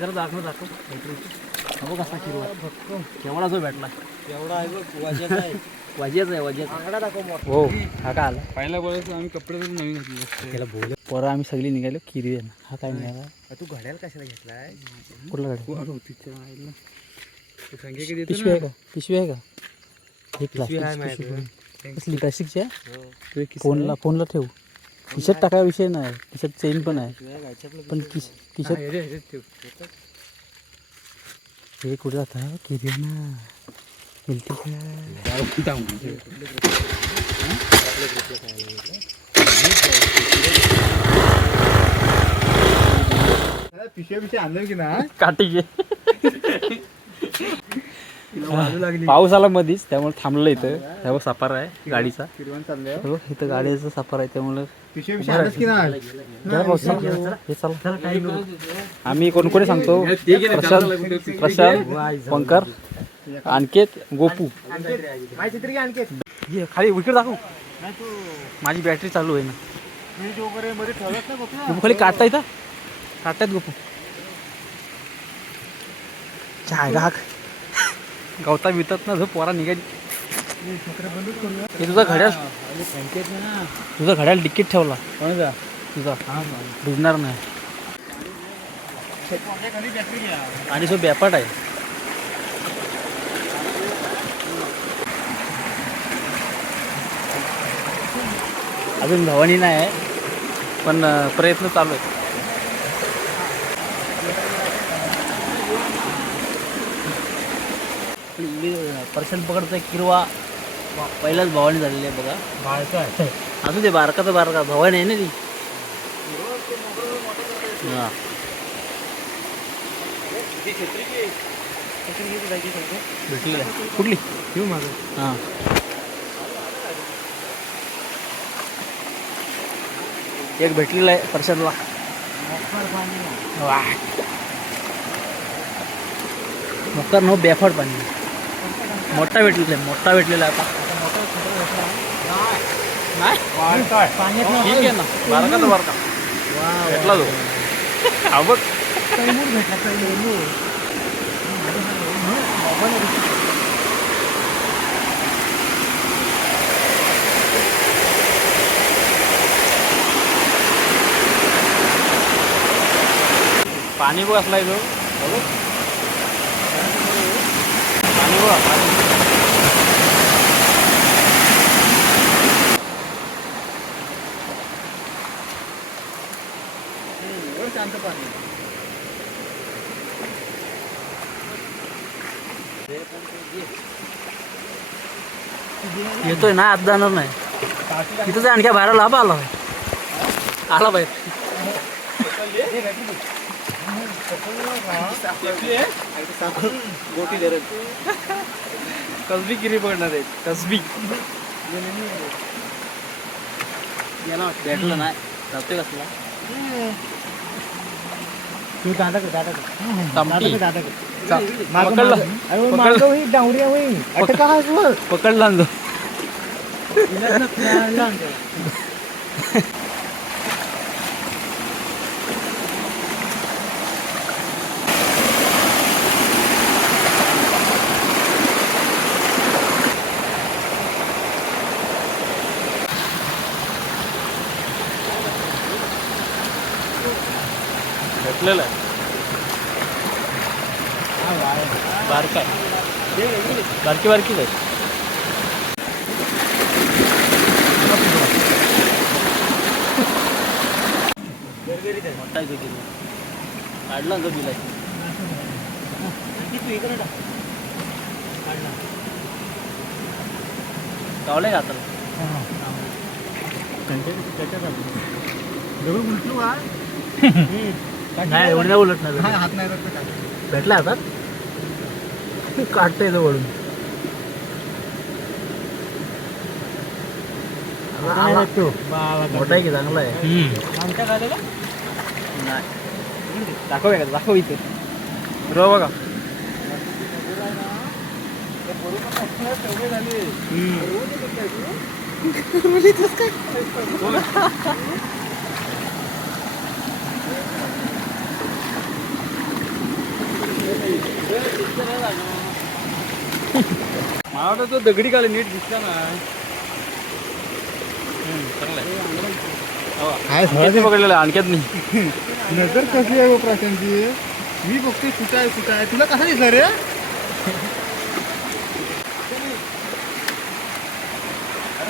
जरा दाखव दाखव. बॅटरी बघ कसा किरवा केवढा जो भेटला. एवढा आहे बघ वाजाचा आहे. वजेच आहे वजेच आकडा दाखव हो हा का आला? पहिला बोलायचं आम्ही कपडे तरी नवीन घातले. त्याला बोल पोरं आम्ही सगळी निघालो आहे ना. हा काय निघाला? तू घड्याल कशाला घेतलाय? कुठला तिच्या आईला. देतो पिशवी आहे का? पिशवी आहे का? हे पिशवी. पिशवी कसली प्लास्टिकची आहे? हो. फोनला फोनला ठेव. शर्ट टाकाय विषय नाही शर्ट चेन पण आहे. पण टी शर्ट हे कुठे जाता किरी ना मिळते पिशव्या पिशव्या आणलं की ना घे. पाऊस आला मधीच त्यामुळे थांबलं इथं. त्यामुळे सफार आहे गाडीचा. हो इथं गाडीचा सफार आहे त्यामुळे. हे चला. आम्ही कोण कोणी सांगतो? प्रशांत प्रशांत पंकर अनिकेत गोपू. ये खाली विकेट दाखव. माझी बॅटरी चालू आहे ना. गोपू. खाली काढता येतं काढतायत गोपू. चाय राख. गवता बितात ना जो पोरा निघाली. हे तुझा घड्याळ तुझा घड्याळ डिकीट ठेवला. तुझा. भिजणार नाही. आणि तो बॅपाट आहे. अजून भवानी नाही आहे पण प्रयत्न चालू आहे पर्सेंट पकडतोय किरवा पहिलाच भवानी झालेली आहे बघा. बाळचा आहे. असू दे बारका तर बारका भवानी आहे ना ती? हा. भेटली आहे. कुठली? ठेव माझं हां. एक भेटलेला आहे पर्शनला वा. मोकार नो बेफाड पाणी. मोठा भेटलेला आहे मोठा भेटलेला आहे आता. नाही ठीक आहे ना. बारका बारका. भेटला तो. हा बघ. पाणी बघ असला तो. बघ. पाणी बघ पाणी शांत पाणी. येतोय ना आत जाणार नाही. तिथंच आणखी बाहेर लाभ आला. आला बाहेर. गोटी कसबी गिरी पडणार आहे कसबी. भेटलं नाही जातोय कसला. तू दादा कर दादा कर तामटी. दादा कर चा- मागं, पकडला मागं. अरे मागं होई डावऱ्या होई अटका हा वर पकडला ना तो. भेटलेलं आहे बारका आहे. बारकी बारकीच आहे. मोठा. काढला ना तो बिलाय. गावले का आता? नाही एवढं नाही उलट नाही भेटला आता? काढतोय तो. वळून मोठा आहे की चांगला आहे? दाखव का दाखव इथे. बरोबर बघा. मला वाटतं तो दगडी काल नीट दिसला ना. चांगला. हो, पकडलेलं आणखीन नाही नजर कसली आहे गो प्राशांची मी बघतोय कुठं आहे कुठं आहे तुला कसा दिसला रे?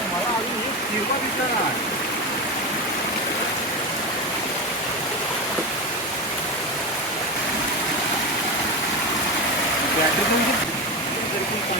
छत्र्या बघ कशा लावलेल्या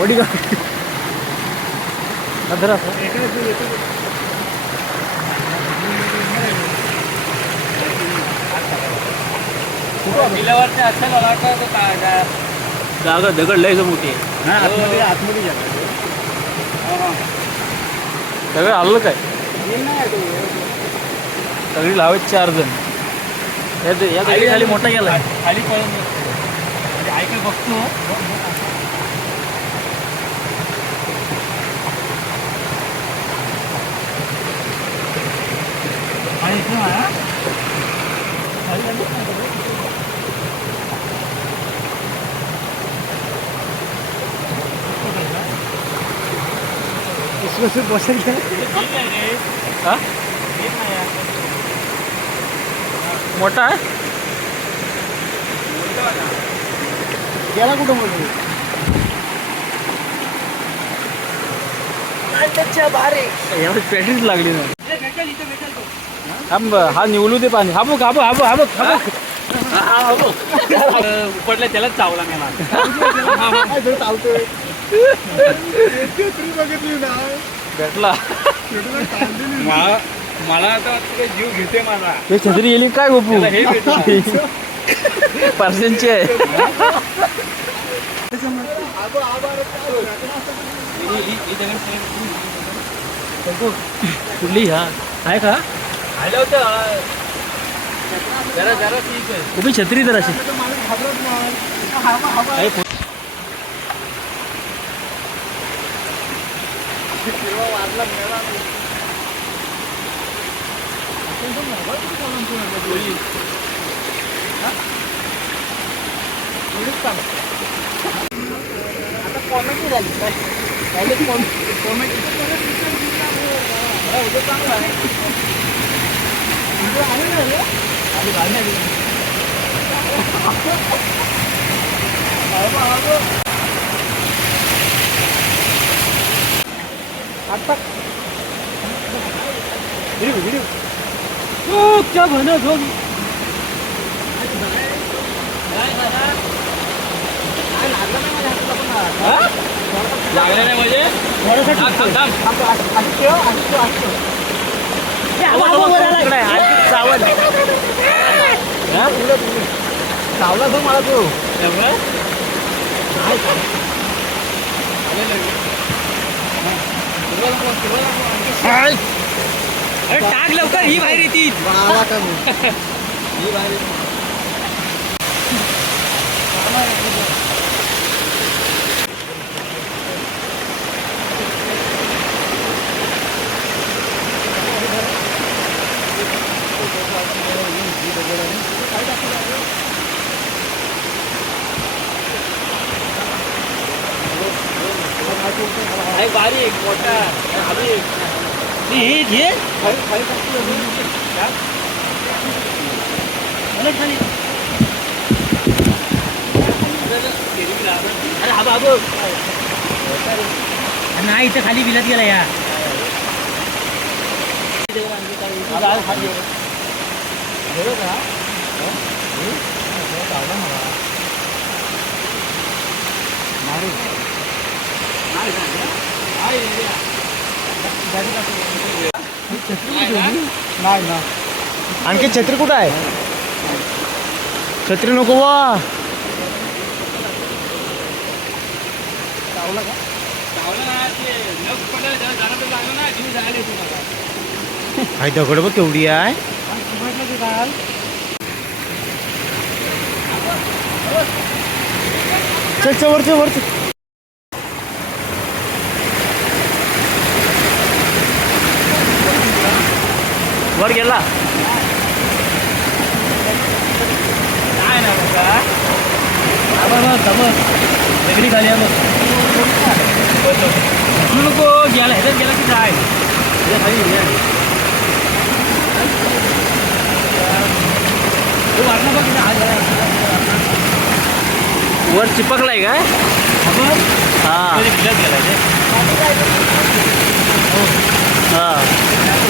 ओडी का जागा दगड लय मोठी आहे आतमध्ये सगळं आलं काय सगळी लावायची चार जण. या खाली मोठा गेला खाली पळून म्हणजे ऐकाय बघतो आणि इथून? खाली आली ना दगड? कसं बसेल. हा यार. मोठा आहे गेला कुठं म्हणून यावेळी पॅटीच लागली ना इथे भेटेल, इथे भेटेल तो. थांब हा निवलू दे पाणी. हा बघ हा बघ हा बघ हा बघ हा बघ उपटला त्यालाच चावला मी काय जर चालतोय छत्री बघितली ना भेटला. मला मला आता वाटतं जीव घेते माझा. हे छत्री गेली काय गोपू. पर्सेंटची आहे. कुठली हा? आहे का? आलं होतं जरा जरा ठीक आहे. उभी छत्री तर अशी. तर माणूस घाबरत नाही. हवा, हवा. आहे फु- तेव्हा वाजला मेला नाही. आपण पण मोबाईल किती चालवतो ना त्या दिवशी? हा? एवढीच चालव. आता कॉमेडी झाली काय? पहिले कॉम- कॉमेडी. हा, उद्या चांगला आहे. उद्या आहे ना रे? आली, आली, आली. हवा, हवा. आता व्हिडिओ व्हिडिओ ओ, क्या म्हणत हो लागलं नाही म्हणजे थांब, थांब, थांब. चावला तो मला तो एवढं? अरे टाक लवकर ही बाहेर येते? ही बाई. आहे बारीक मोठा हे घे. खाली- खाली. अरे हा नाही इथं खाली बिलत गेला या. बरोबर आला, खाली ये. बरं का? हं? हे? हे चावला मला. मारू. नाही ना आणखी छत्री कुठं आहे? छत्री नको वा काय दगड बघ केवढी आहे. चल चल वरच. वर गेला. काय ना खाली आहे तू नको गेला ह्याच्यात गेला की ह्याच्या खाली हे बघ. वर चिपकलाय काय हा. हा.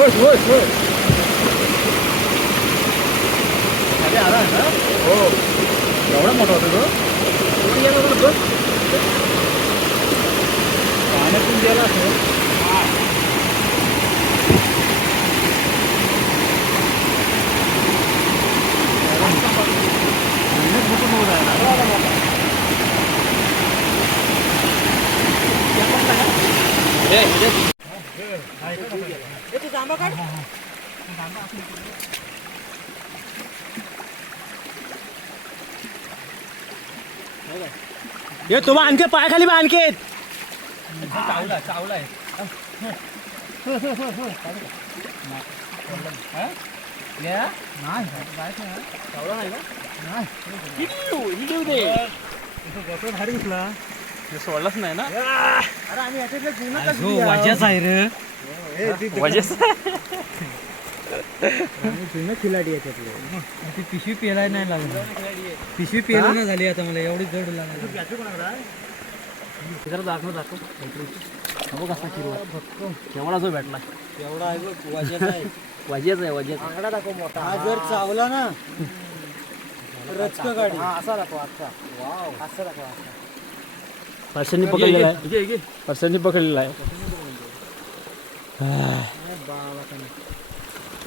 बस बिल नाही इथलं. तिकडं आतमध्ये गेला बा. थांब दगड उचलतोय आली वाटत अरे ती अप्पाट नसते सोड सोड सोड खाली आला ना हो एवढा मोठा होता तो कुठे गेला बरं तो? पाण्यातून गेला ए, ह्याच्यात हे तुम्हा आणखे पायाखाली बा आणखेत चावला चावला आहे या? नाही. चावला दे बसून हाडी उठला. सोडलाच नाही ना अरे जुनं हो? आहे रे. जुनं खिलाडी याच्यातले ती पिशवी पेलाय नाही लागली पिशवी पेला नाही झाली आता मला एवढी जड लागली जरा दाखव दाखव. नको कसा किरवा. केवढा जो भेटला. एवढा आहे बघ वाजाचा आहे. वजेच आहे वजेच आंगडा दाखव मोठा. हा जर चावला ना रचक गाडी. असा दाखव असा. वाव. असा दाखव असा. पर्शांनी पकडलेला आहे पर्शांनी पकडलेला आहे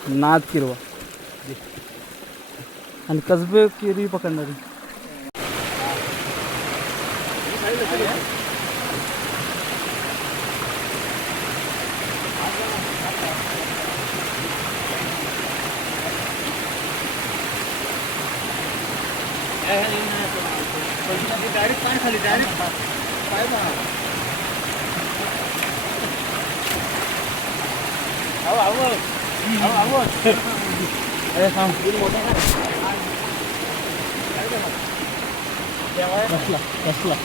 नाद किरवा आणि कसबे किरी पकडणारी डायरेक्ट पाय खाली डायरेक्ट पाय बा अरे थांब. बसला बसला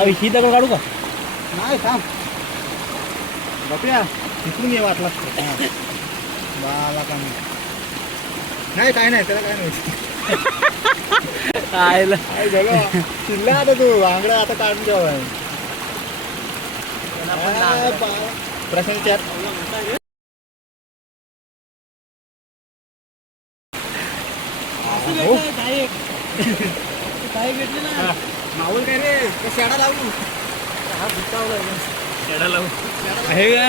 अरे ही दगड काढू का नाही थांब बापया तिकडून ये वाटला बाला का नाही काय नाही त्याला काय नाही आयला काय चिल्ला आता तू आंगडा आता काढून ठेवा प्रशांत काय भेटले ना मावल काय रे का शेडा लावू हा भुट्टावला आहे का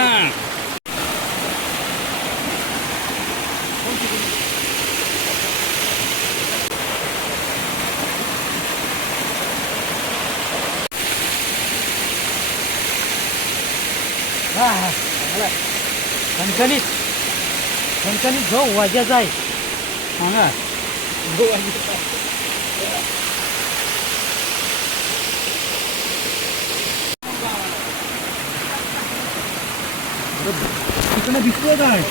खणखणीत खणखणीत जो वाजाचा आहे सांगा तिकडे दिसतोय काय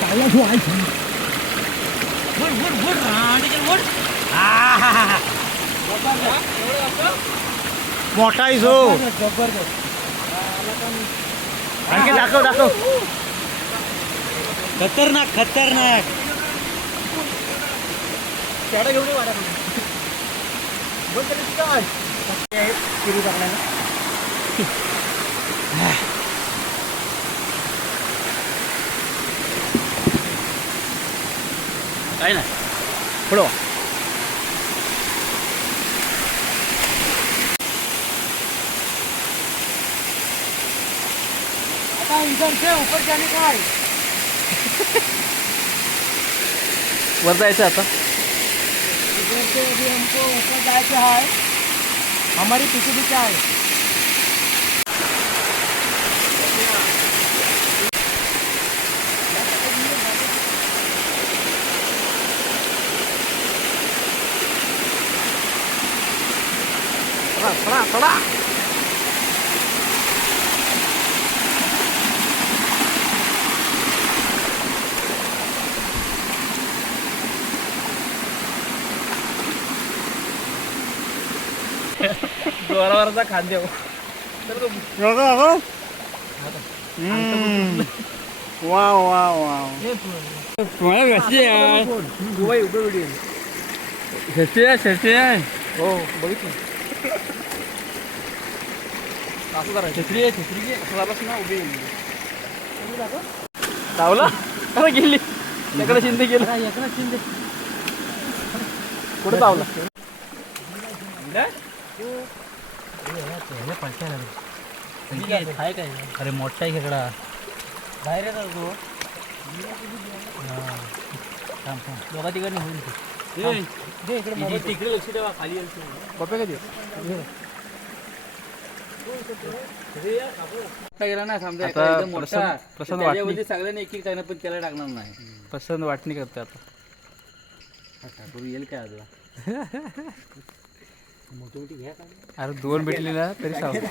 काढला तू आई मोठा आहे जो जबरदस्त आणखी दाखव दाखव. खतरनाक खतरनाक. त्याला काय किरी टाकलाय ना काय? नाही. पुढं इधर से ऊपर जाने का है वर जायचं आता. इधर से अभी हमको ऊपर जायचं है हमारी पीछे पीछे है चला चला चला जोरावरचा खाद्य वाव वाव वाव तुम्हाला कशी आहे? दुबई उभे व्हिडिओ कशी आहे. कशी आहे हो बघितलं. असं करायचं. छत्री आहे छत्री घे घरापासून ना उभी धावला? अरे गेली. त्याकडे शिंदे गेला. शिंदे. कुठं धावला? काय काय अरे मोठा आहे खेकडा. बाहेर येतात तो थांब. थांब दोघा तिकडे होईल तिकडे लक्ष ठेवा खाली पप्पे कधी गेला ना समजा आता एखादा एकदम मोठा. प्रसन्न- वाटणी. सगळ्यांनी एक एक टाकणार पण त्याला टाकणार नाही. पसंत वाटणी करते आता. ठाकूर येईल काय का अरे दोन भेटले ना तरी समाधान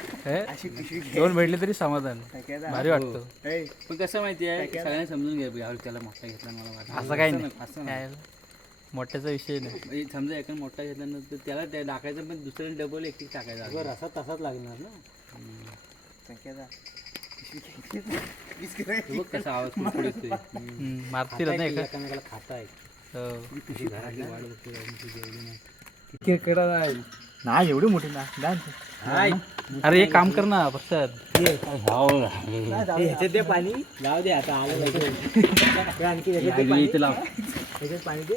दोन भेटले तरी समाधान. भारी वाटतं. पण कसं माहिती आहे सगळ्यांनी समजून घ्या यावेळी त्याला मोठा घेतला मला वाटतं. असं काही असं नाही. असं नाही. मोठ्याचा विषय नाही. म्हणजे समजा एका मोठा घेतल्यानंतर त्याला त्या टाकायचं पण दुसऱ्याने डबल एक टाकायचं रसा तसाच लागणार ना? हे कसा आवाज मारतील ना एकामेकाला खाताय हो. तुझी घरातली वाढ बघते आणि तुझी एवढी नाही. एवढी मोठी ना. अरे एक काम कर ना प्रसाद. ह्याच्यात दे पाणी. जाऊ दे आता आलं आणखी ह्याच्यात दे लागली पाणी. इथे लाव. ह्याच्यात पाणी दे.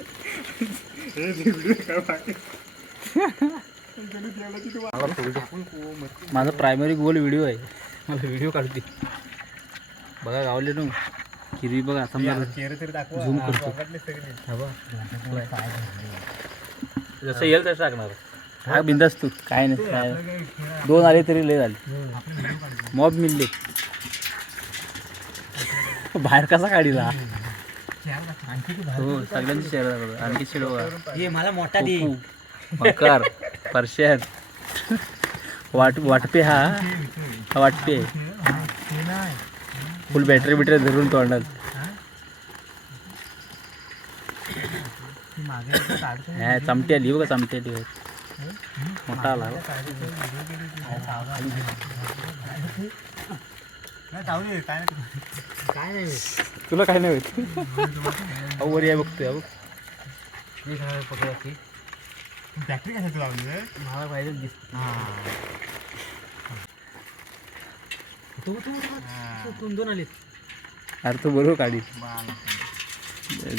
माझा प्रायमरी गोल व्हिडिओ आहे. मला व्हिडिओ काढते. बघा गावले ना. किरवी बघा समजा चेहरे तरी दाखव. झूम करतो. हा बघ. जसं येईल तसं टाकणार. हा बिंदास तू. काय नाही काय नाही. दोन आले तरी लय झाले. मॉब मिळले. बाहेर कसा काढिला? हो सगळ्यांची शेअर दाखवतो आणखी शेड बघा. हे मला मोठा दे. मकर परश्यान. वाट वाटपे हा. हा वाटपे. फुल बॅटरी बिटरी धरून तोंडात. हा चमटी आली बघा चमटी आली बघ. मोठा आला हो. काय नाही तुला काय नाही होत वर या बघतोय बघ. बॅटरी कशाची लावली मला पाहिजे दिसत दोन आले अरे तो बरोबर काढी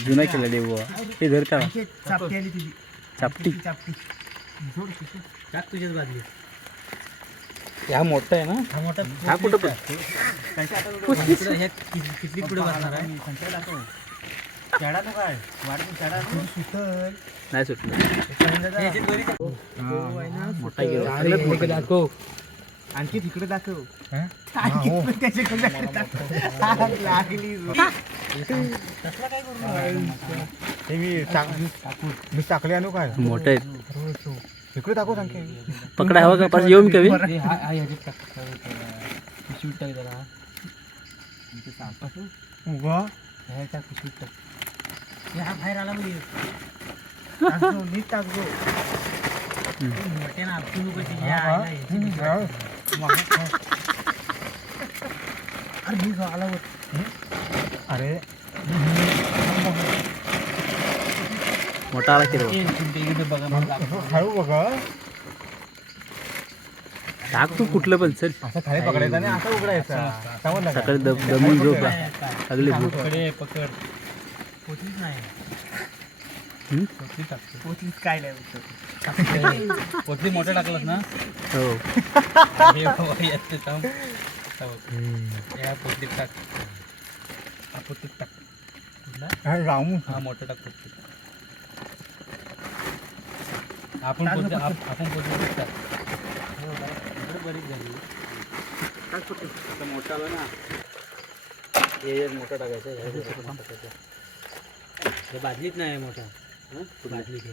जुना केला बुवा. हे धर का? चापटी आली तुझी. चापटी. चापटी. टाक तुझ्याच बाजली हा मोठा आहे ना? हा मोठा हा कुठं पण किती पुढे बसणार आहे? चढा तो काय वाढतो चढा नाही सुटलं मोठा गेला. दाखव. आणखी तिकडे दाखव. त्याच्याकडे. लागली मी टाक- मी टाकले आणू काय? मोठे आहेत इकडे दाखव आणखी पकडा हवा का पास येऊ मी कवी बाहेर आला म्हणजे नीट अरे मी आला अरे मोठा आला की रे बा. बघा मला दाखव. हळू बघा. टाक तू कुठलं पण चल. असं खाली पकडायचा आणि असं उघडायचा. समजलं का? सकाळी दम दमून झोप लागली भूक पकडे पकड. पोचलीच नाही. हम्म? पोचली टाकतो पोचलीच काय नाही पोचली मोठं टाकलंस ना? हो. हे बाबा येते थांब. आता बघ. या पोटलीत टाक. हा टाक. कुठला? रामू. हा मोठं टाक. आपण आप- आपण पोटलीत टाक बरीच झाली. आता मोठा आला ना. हे एक मोठा टाकायचं हे एक मोठा टाकायचं. हे बादलीत नाही मोठा. बादलीत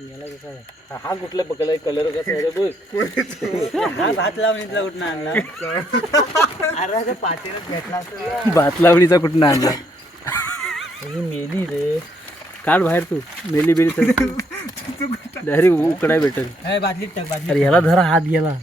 याला कसं आहे. हा- हा कुठला पकडलाय कलर कसा आहे रे बघ. हा भात लावून इथला कुठं आणला? अरे ते असेल भात लावणीचा कुठं आणला? ही मेली रे. काढ बाहेर तू मेली बेली तर डायरेक्ट उकडाय भेटेल. हे अरे याला धरा हात गेला.